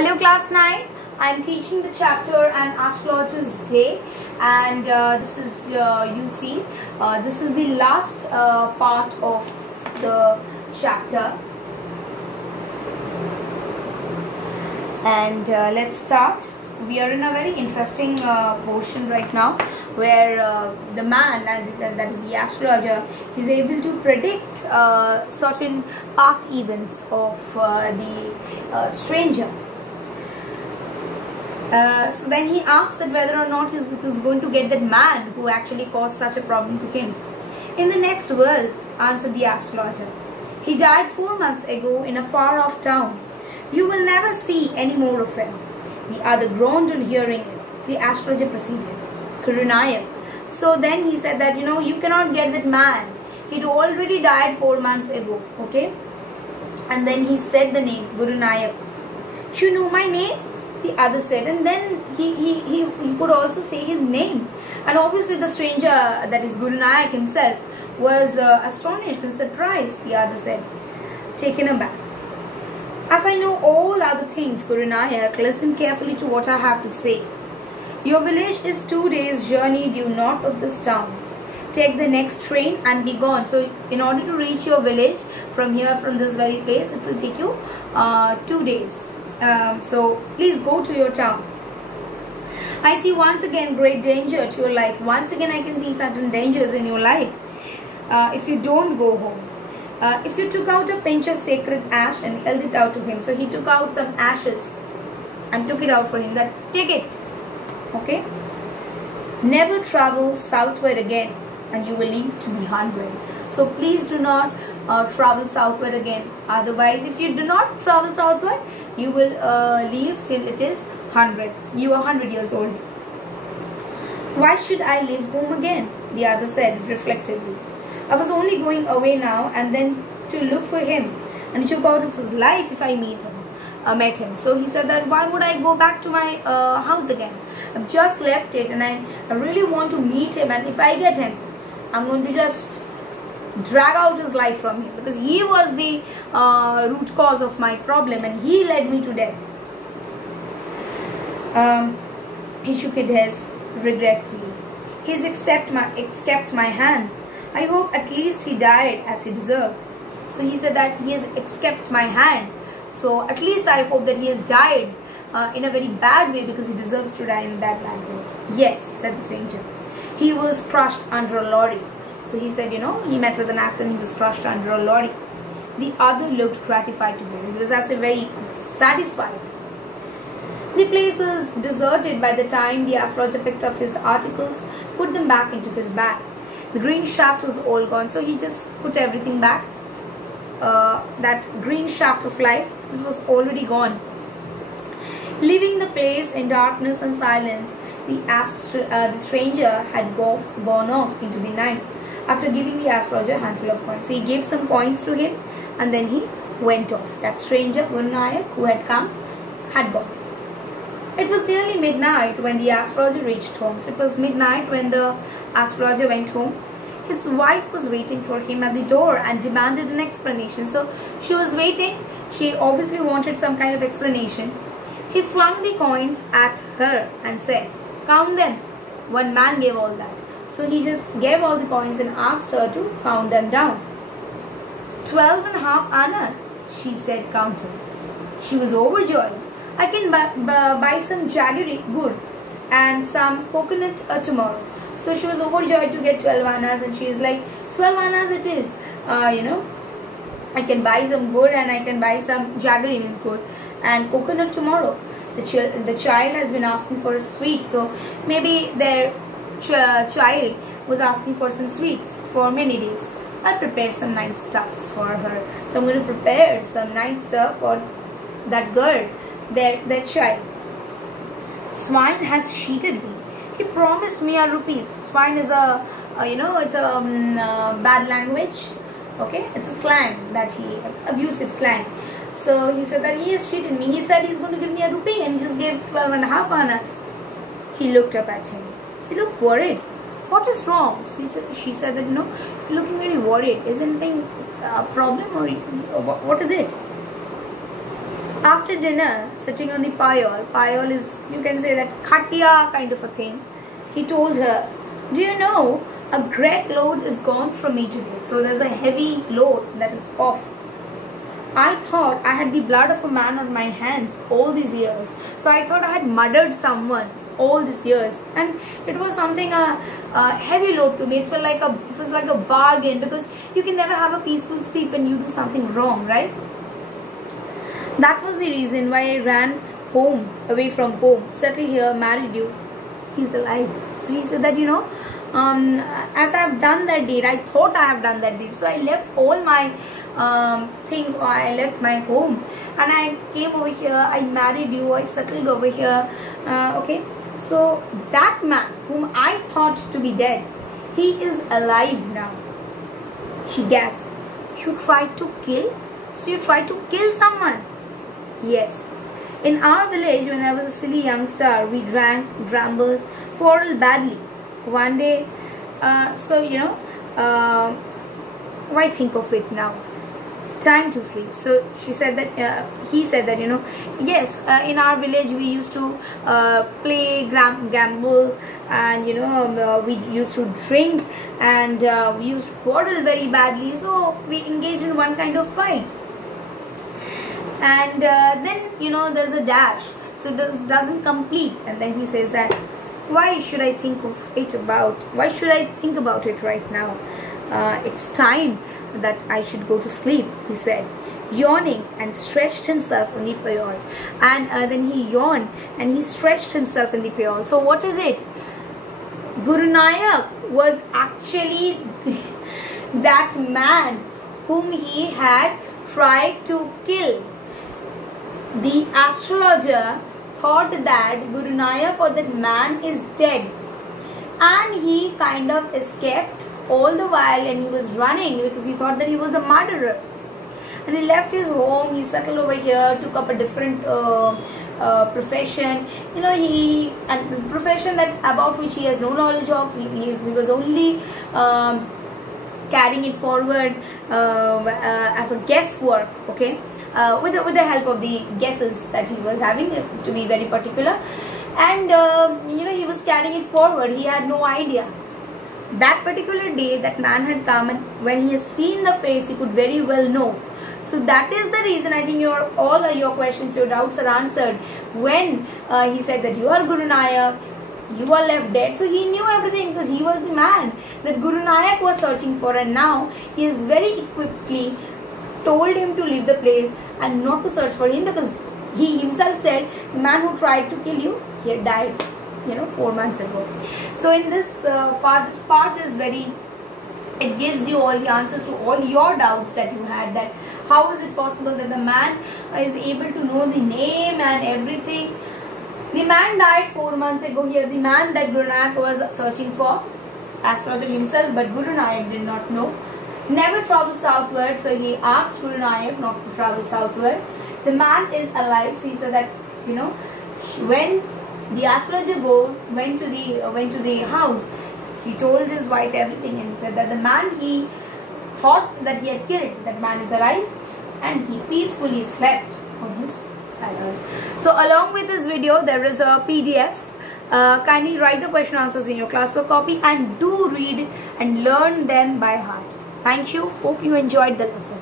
Hello class 9, I am teaching the chapter An Astrologer's Day, and this is you see this is the last part of the chapter, and let's start. We are in a very interesting portion right now where the man, and that is the astrologer, is able to predict certain past events of the stranger. So then he asks that whether or not he's going to get that man who actually caused such a problem to him. In the next world, answered the astrologer. He died 4 months ago in a far-off town. You will never see any more of him. The other groaned on hearing it. The astrologer proceeded. Gurunayak. So then he said that, you cannot get that man. He'd already died 4 months ago. Okay? And then he said the name, Gurunayak. You know my name? The other said, and then he could also say his name. And obviously the stranger, that is Gurunayak himself, was astonished and surprised, the other said, taken aback. As I know all other things, Gurunayak, listen carefully to what I have to say. Your village is 2 days' journey due north of this town. Take the next train and be gone. So in order to reach your village from here, from this very place, it will take you 2 days. So please go to your town. I see once again great danger to your life. Once again I can see certain dangers in your life if you don't go home. If you took out a pinch of sacred ash and held it out to him. So he took out some ashes and took it out for him. That take it. Okay. Never travel southward again and you will leave to be 100. So please do not travel southward again. Otherwise, if you do not travel southward, you will leave till it is 100. You are 100 years old. Why should I leave home again? The other said reflectively. I was only going away now and then to look for him and took out of his life if I met him. So he said that why would I go back to my house again? I've just left it and I really want to meet him, and if I get him, I'm going to just drag out his life from him because he was the root cause of my problem and he led me to death. He shook his head regretfully. He's accepted my hands. I hope at least he died as he deserved. So he said that he has accepted my hand. So at least I hope that he has died in a very bad way because he deserves to die in that bad way. Yes, said the stranger. He was crushed under a lorry. So he said, he met with an accident, he was crushed under a lorry. The other looked gratified to hear. He was actually very satisfied. The place was deserted by the time the astrologer picked up his articles, put them back into his bag. The green shaft was all gone, so he just put everything back. That green shaft of life, it was already gone. Leaving the place in darkness and silence, the stranger had gone off into the night after giving the astrologer a handful of coins. So he gave some coins to him and then he went off. That stranger, Gurunayak, who had come, had gone. It was nearly midnight when the astrologer reached home. So it was midnight when the astrologer went home. His wife was waiting for him at the door and demanded an explanation. So she was waiting. She obviously wanted some kind of explanation. He flung the coins at her and said, count them. One man gave all that. So he just gave all the coins and asked her to count them down. 12.5 annas, she said, counting. She was overjoyed. I can buy some jaggery good and some coconut tomorrow. So she was overjoyed to get 12 annas, and she is like, 12 annas it is. I can buy some good and I can buy some jaggery, means good, and coconut tomorrow. The child has been asking for a sweet, so maybe their child was asking for some sweets for many days. I'll prepare some nice stuffs for her. So I'm going to prepare some nice stuff for that girl, their child. Swine has cheated me. He promised me a rupee. Swine is it's a bad language. Okay, it's a slang that abusive slang. So he said that he has cheated me. He said he's going to give me a rupee and he just gave 12.5 annas. He looked up at him. He looked worried. What is wrong? So she said that, you're looking very worried. Is anything a problem or what is it? After dinner, sitting on the payal is, you can say, that khatiya kind of a thing, he told her, do you know, a great load is gone from me today. So there's a heavy load that is off. I thought I had the blood of a man on my hands all these years. So I thought I had murdered someone all these years, and it was something a heavy load to me. It was like a bargain, because you can never have a peaceful sleep when you do something wrong, right? That was the reason why I ran home, away from home, settled here, married you. He's alive. So he said that, you know, as I have done that deed, I thought I have done that deed. So I left all my things, or I left my home, and I came over here, I married you, I settled over here. Okay, so that man whom I thought to be dead, he is alive now. She gasps. You tried to kill? So you tried to kill someone? Yes. In our village, when I was a silly youngster, we drank, drambled, quarreled badly. One day, so you know, why think of it now? Time to sleep. So she said that, he said that, you know, yes, in our village we used to play, gamble, and you know, we used to drink, and we used to quarrel very badly. So we engaged in one kind of fight. And then, you know, there's a dash, so this doesn't complete, and then he says that, why should I think of it why should I think about it right now? It's time that I should go to sleep, he said, yawning, and stretched himself on the payal. And then he yawned and he stretched himself in the payal. So what is it? Guru Nanak was actually that man whom he had tried to kill. The astrologer thought that Guru Nanak, or that man, is dead, and he kind of escaped all the while, and he was running because he thought that he was a murderer. And he left his home, he settled over here, took up a different profession, you know, and the profession that about which he has no knowledge of. He was only carrying it forward as a guesswork, okay, with the help of the guesses that he was having, to be very particular. And you know, he was carrying it forward. He had no idea. That particular day, that man had come, and when he has seen the face, he could very well know. So that is the reason, I think, all your questions, your doubts are answered when he said that you are Guru Nanak, you are left dead. So he knew everything, because he was the man that Guru Nanak was searching for, and now he has very equiply told him to leave the place and not to search for him, because he himself said the man who tried to kill you, he had died, you know, 4 months ago. So in this part is very, it gives you all the answers to all your doubts that you had, that how is it possible that the man is able to know the name and everything. The man died 4 months ago here, the man that Guru Nanak was searching for, astrologer himself, but Guru Nanak did not know. Never travel southward, so he asked Guru Nanak not to travel southward. The man is alive, so he said that, you know, when the astrologer went to the house, he told his wife everything, and said that the man he thought that he had killed, that man is alive, and he peacefully slept on his island. So along with this video, there is a PDF. Kindly write the question answers in your classwork copy, and do read and learn them by heart. Thank you. Hope you enjoyed the lesson.